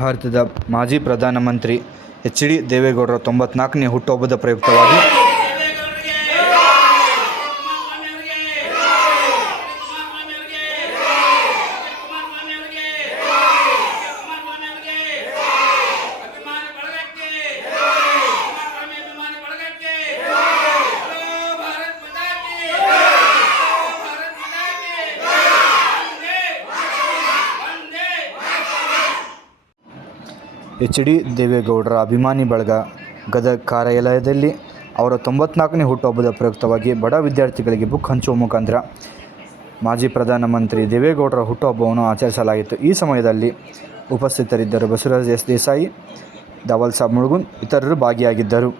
ಭಾರತದ ಮಾಜಿ ಪ್ರಧಾನಮಂತ್ರಿ ಎಚ್.ಡಿ. ದೇವೇಗೌಡರ 94ನೇ ಹುಟ್ಟುಹಬ್ಬದ ಪ್ರಯುಕ್ತವಾಗಿ ಎಚ್.ಡಿ. ದೇವೇಗೌಡರ ಅಭಿಮಾನಿ ಬಳಗ ಗದಗ ಕಾರ್ಯಾಲಯದಲ್ಲಿ ಅವರ 94ನೇ ಹುಟ್ಟುಹಬ್ಬದ ಪ್ರಯುಕ್ತವಾಗಿ ಬಡ ವಿದ್ಯಾರ್ಥಿಗಳಿಗೆ ಬುಕ್ ಹಂಚುವ ಮುಖಾಂತರ ಮಾಜಿ ಪ್ರಧಾನಮಂತ್ರಿ ದೇವೇಗೌಡರ ಹುಟ್ಟುಹಬ್ಬವನ್ನು ಆಚರಿಸಲಾಯಿತು. ಈ ಸಮಯದಲ್ಲಿ ಉಪಸ್ಥಿತರಿದ್ದರು ಬಸವರಾಜ್ ಎಸ್ ದೇಸಾಯಿ, ದಾವಲ್ ಸಾಬ್ ಮುಳುಗುನ್ ಇತರರು ಭಾಗಿಯಾಗಿದ್ದರು.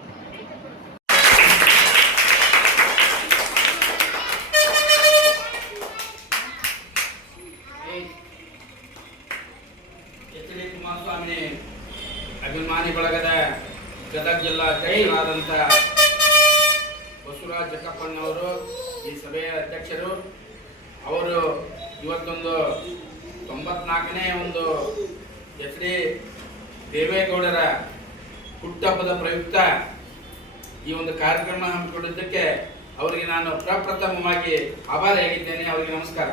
ಅಭಿಮಾನಿ ಬಳಗದ ಗದಗ ಜಿಲ್ಲಾ ಅಧ್ಯಕ್ಷರಾದಂಥ ಬಸವರಾಜ್ ಜಕ್ಕಪ್ಪನವರು ಈ ಸಭೆಯ ಅಧ್ಯಕ್ಷರು. ಅವರು ಇವತ್ತೊಂದು 94ನೇ ಒಂದು ಎಚ್.ಡಿ. ದೇವೇಗೌಡರ ಹುಟ್ಟುಹಬ್ಬದ ಪ್ರಯುಕ್ತ ಈ ಒಂದು ಕಾರ್ಯಕ್ರಮ ಹಮ್ಮಿಕೊಂಡಿದ್ದಕ್ಕೆ ಅವರಿಗೆ ನಾನು ಪ್ರಪ್ರಥಮವಾಗಿ ಆಭಾರಿಯಾಗಿದ್ದೇನೆ. ಅವರಿಗೆ ನಮಸ್ಕಾರ.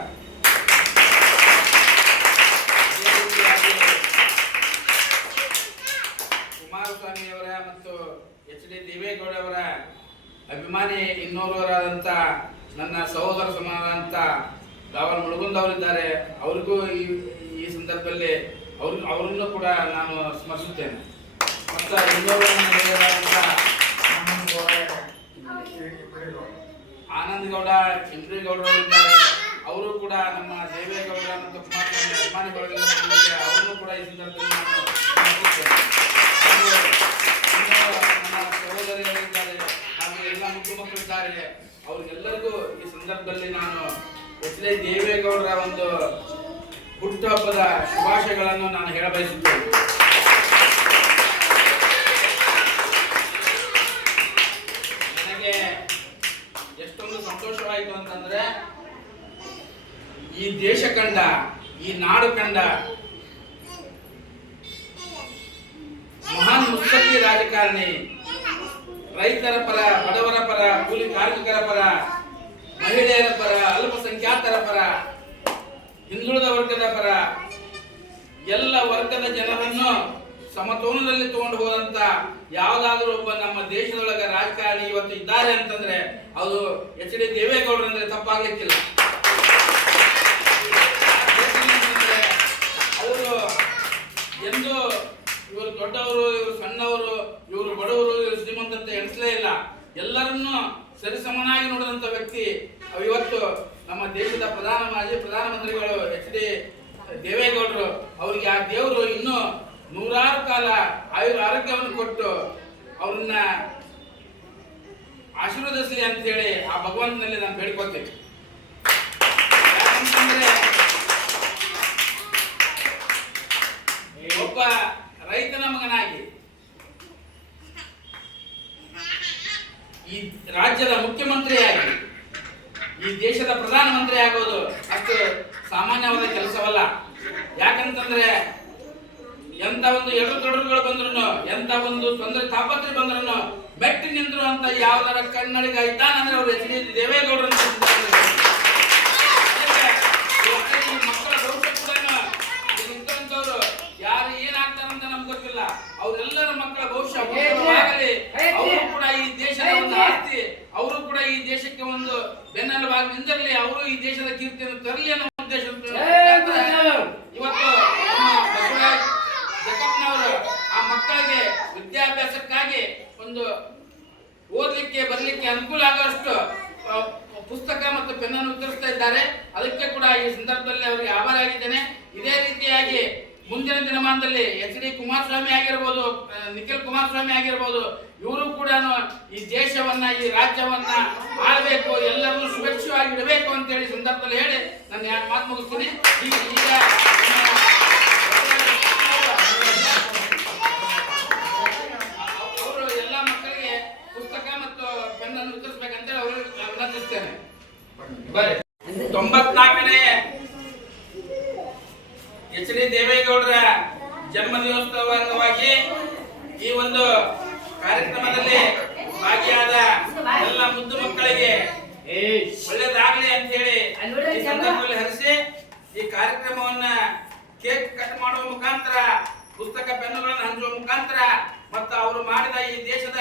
ಕುಮಾರಸ್ವಾಮಿಯವರ ಮತ್ತು ಎಚ್.ಡಿ. ದೇವೇಗೌಡರವರ ಅಭಿಮಾನಿ ಇನ್ನೋರ್ವರಾದಂಥ ನನ್ನ ಸಹೋದರ ಸಮಾನಂತ ದಾವಲ್ ಮುಳುಗುಂದ್ ಅವರಿದ್ದಾರೆ. ಅವ್ರಿಗೂ ಈ ಸಂದರ್ಭದಲ್ಲಿ ಅವರನ್ನು ಕೂಡ ನಾನು ಸ್ಮರಿಸುತ್ತೇನೆ. ಮತ್ತು ಇನ್ನೋರ್ವರಾದಂಥ ಆನಂದ್ ಗೌಡ ಇಂದ್ರೇಗೌಡರು ಇದ್ದಾರೆ. ಅವರು ಕೂಡ ನಮ್ಮ ದೇವೇಗೌಡ ಮತ್ತು ಕುಮಾರಸ್ವಾಮಿ ಅಭಿಮಾನಿಗಳು ಅವರನ್ನು ಕೂಡ ಈ ಸಂದರ್ಭದಲ್ಲಿ ನಾನು ಸ್ಮರಿಸುತ್ತೇನೆ. ನಮ್ಮ ಸಹೋದರಿಯರಿದ್ದಾರೆ ಹಾಗೂ ಎಲ್ಲ ಮಕ್ಕಳಿದ್ದಾರೆ. ಅವ್ರಿಗೆಲ್ಲರಿಗೂ ಈ ಸಂದರ್ಭದಲ್ಲಿ ನಾನು ಎಚ್.ಡಿ. ದೇವೇಗೌಡರ ಒಂದು ಹುಟ್ಟುಹಬ್ಬದ ಶುಭಾಶಯಗಳನ್ನು ನಾನು ಹೇಳಬಯಸುತ್ತೇನೆ. ನನಗೆ ಎಷ್ಟೊಂದು ಸಂತೋಷವಾಯಿತು ಅಂತಂದ್ರೆ, ಈ ದೇಶ ಕಂಡ, ಈ ನಾಡು ಕಂಡ ಮಹಾನ್ ಮುತ್ಸದ್ದಿ ರಾಜಕಾರಣಿ, ರೈತರ ಪರ, ಬಡವರ ಪರ, ಕೂಲಿ ಕಾರ್ಮಿಕರ ಪರ, ಮಹಿಳೆಯರ ಪರ, ಅಲ್ಪಸಂಖ್ಯಾತರ ಪರ, ಹಿಂದುಳಿದ ವರ್ಗದ ಪರ, ಎಲ್ಲ ವರ್ಗದ ಜನರನ್ನು ಸಮತೋಲನದಲ್ಲಿ ತಗೊಂಡು ಹೋದಂತ ಯಾವುದಾದ್ರೂ ಒಬ್ಬ ನಮ್ಮ ದೇಶದೊಳಗ ರಾಜಕಾರಣಿ ಇವತ್ತು ಇದ್ದಾರೆ ಅಂತಂದ್ರೆ ಅದು ಎಚ್.ಡಿ. ದೇವೇಗೌಡರು ಅಂದ್ರೆ ತಪ್ಪಾಗ್ಲಿಕ್ಕಿಲ್ಲ. ಅವರು ಎಂದು ಇವರು ದೊಡ್ಡವರು, ಇವರು ಸಣ್ಣವರು, ಇವರು ಬಡವರು, ಇವರು ಶ್ರೀಮಂತ ಅಂತ ಎಣಿಸಲೇ ಇಲ್ಲ. ಎಲ್ಲರನ್ನೂ ಸರಿಸಮನಾಗಿ ನೋಡಿದಂತ ವ್ಯಕ್ತಿ ಇವತ್ತು ನಮ್ಮ ದೇಶದ ಮಾಜಿ ಪ್ರಧಾನಮಂತ್ರಿಗಳು ಎಚ್.ಡಿ. ದೇವೇಗೌಡರು. ಅವರಿಗೆ ಆ ದೇವರು ಇನ್ನೂ 100 ಕಾಲ ಆರೋಗ್ಯವನ್ನು ಕೊಟ್ಟು ಅವ್ರನ್ನ ಆಶೀರ್ವದಿಸಲಿ ಅಂತ ಹೇಳಿ ಆ ಭಗವಂತನಲ್ಲಿ ನಾನು ಬೇಡ್ಕೊಳ್ತೇನೆ. ಯಾಕಂತಂದ್ರೆ ಒಬ್ಬ ರೈತನ ಮಗನಾಗಿ ಈ ರಾಜ್ಯದ ಮುಖ್ಯಮಂತ್ರಿಯಾಗಿ ಈ ದೇಶದ ಪ್ರಧಾನಮಂತ್ರಿ ಆಗೋದು ಅಷ್ಟು ಸಾಮಾನ್ಯವಾದ ಕೆಲಸವಲ್ಲ. ಯಾಕಂತಂದ್ರೆ ಎಂತ ಒಂದು ಎಡರುಗಳು ಬಂದ್ರು, ಎಂತ ಒಂದು ತೊಂದರೆ ತಾಪತ್ರೆ ಬಂದ್ರು ಮೆಟ್ಟಿ ನಿಂದ್ರು ಅಂತ ಯಾವ್ದಾರ ಕನ್ನಡಿಗ ಇದ್ದಾನಂದ್ರೆ ಅವರು ಎಚ್.ಡಿ. ದೇವೇಗೌಡರು ಅಂತ ಮಕ್ಕಳ ಭವಿಷ್ಯ ಕೂಡ ಇಂಥವ್ರು ಯಾರು ಏನಾಗ್ತಾರಂತ ನಮ್ಗೆ ಗೊತ್ತಿಲ್ಲ. ಅವರೆಲ್ಲರ ಮಕ್ಕಳ ಭವಿಷ್ಯ ಆಗಲಿ, ಅವರು ಕೂಡ ಈ ದೇಶದ ಒಂದು ಆಸ್ತಿ, ಅವರು ಕೂಡ ಈ ದೇಶಕ್ಕೆ ಒಂದು ಬೆನ್ನೆಲುಬಾಗಿ ನಿಂದಿರಲಿ, ಅವರು ಈ ದೇಶದ ಕೀರ್ತಿಯನ್ನು ತರಲಿ ಅನ್ನೋ ಉದ್ದೇಶ ಇವತ್ತು ಬಸವರಾಜ್ ಜಕ್ಕಪ್ಪನವರು ಆ ಮಕ್ಕಳಿಗೆ ವಿದ್ಯಾಭ್ಯಾಸಕ್ಕಾಗಿ ಒಂದು ಓದಲಿಕ್ಕೆ ಬರಲಿಕ್ಕೆ ಅನುಕೂಲ ಆಗುವಷ್ಟು ಪುಸ್ತಕ ಮತ್ತು ಪೆನ್ನನ್ನು ವಿತರಿಸ್ತಾ ಇದ್ದಾರೆ. ಅದಕ್ಕೆ ಕೂಡ ಈ ಸಂದರ್ಭದಲ್ಲಿ ಅವರಿಗೆ ಆಭಾರಿಯಾಗಿದ್ದೇನೆ. ಇದೇ ರೀತಿಯಾಗಿ ಮುಂದಿನ ದಿನಮಾನದಲ್ಲಿ ಎಚ್.ಡಿ. ಕುಮಾರಸ್ವಾಮಿ ಆಗಿರ್ಬೋದು, ನಿಖಿಲ್ ಕುಮಾರಸ್ವಾಮಿ ಆಗಿರ್ಬೋದು, ಇವರು ಕೂಡ ಈ ದೇಶವನ್ನ, ಈ ರಾಜ್ಯವನ್ನ ಆಳ್ಬೇಕು, ಎಲ್ಲರನ್ನೂ ಸುರಕ್ಷಿತವಾಗಿ ಇಡಬೇಕು ಅಂತ ಹೇಳಿ ಸಂದರ್ಭದಲ್ಲಿ ಹೇಳಿ ನಾನು ಮಾತು ಮುಗಿಸ್ತೀನಿ. ಈಗ ಅವರು ಎಲ್ಲ ಮಕ್ಕಳಿಗೆ ಪುಸ್ತಕ ಮತ್ತು ಪೆನ್ನನ್ನು ವಿತರಿಸಬೇಕಂತೇಳಿ ಅವರಿಗೆ ಅಭಿನಂದಿಸ್ತೇನೆ. 94ನೇ ಎಚ್.ಡಿ. ದೇವೇಗೌಡರ ಜನ್ಮದಿನೋತ್ಸವ ಅಂಗವಾಗಿ ಈ ಒಂದು ಕಾರ್ಯಕ್ರಮದಲ್ಲಿ ಭಾಗಿಯಾದ ಎಲ್ಲ ಮುದ್ದು ಮಕ್ಕಳಿಗೆ ಒಳ್ಳೇದಾಗ್ಲಿ ಅಂತ ಹೇಳಿ ಈ ಸಂದರ್ಭದಲ್ಲಿ ಹರಿಸಿ ಈ ಕಾರ್ಯಕ್ರಮವನ್ನ ಕೇಕ್ ಕಟ್ ಮಾಡುವ ಮುಖಾಂತರ, ಪುಸ್ತಕ ಪೆನ್ನುಗಳನ್ನು ಹಂಚುವ ಮುಖಾಂತರ ಮತ್ತು ಅವರು ಮಾಡಿದ ಈ ದೇಶದ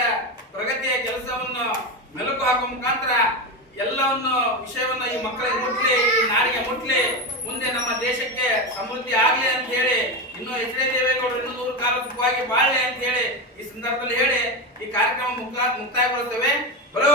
ಪ್ರಗತಿಯ ಕೆಲಸವನ್ನು ಮೆಲುಕು ಹಾಕುವ ಮುಖಾಂತರ ಎಲ್ಲವನ್ನು ವಿಷಯವನ್ನು ಈ ಮಕ್ಕಳಿಗೆ ಮುಟ್ಲಿ, ಈ ನಾಡಿಗೆ ಮುಟ್ಲಿ, ಮುಂದೆ ನಮ್ಮ ದೇಶಕ್ಕೆ ಸಮೃದ್ಧಿ ಆಗ್ಲಿ ಅಂತ ಹೇಳಿ, ಇನ್ನು ಎಚ್ ಡಿ ದೇವೇಗೌಡರು ಇನ್ನೂ 100 ಕಾಲ ಸುಖವಾಗಿ ಬಾಳ್ಲಿ ಅಂತ ಹೇಳಿ ಈ ಸಂದರ್ಭದಲ್ಲಿ ಹೇಳಿ ಈ ಕಾರ್ಯಕ್ರಮ ಮುಕ್ತಾಯಗೊಳ್ಳುತ್ತೇವೆ. ಬರೋ